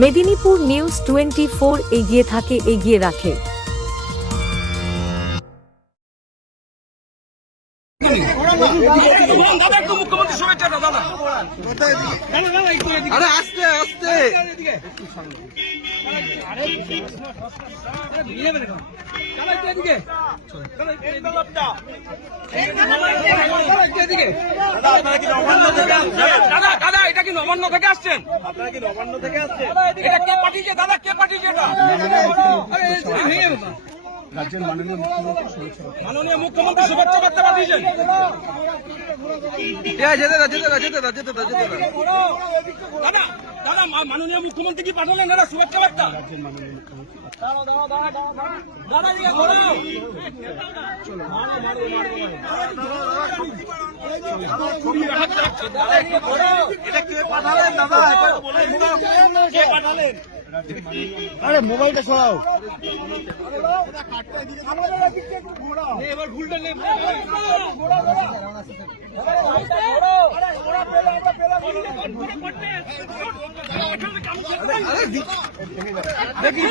Medinipur news 24 এগিয়ে থাকে, এগিয়ে রাখে। দাদা এটা কি নবান্ন থেকে আসছেন? আপনারা কি নবান্ন থেকে আসছেন? এটা কে পাঠিয়েছে দাদা? কে পাঠিয়েছে এটা? রাজ্যের মাননীয় মুখ্যমন্ত্রী শুভেচ্ছা বার্তা পাঠিয়েছেন। দাদা দাদা মাননীয় মুখ্যমন্ত্রী কি পাঠালেন দাদা শুভেচ্ছা বার্তা? দাদা এটা কে পাঠালেন দাদা? কে পাঠালেন? আরে মোবাইলটা সরাও। এবার ভুলটা নেই। দেখি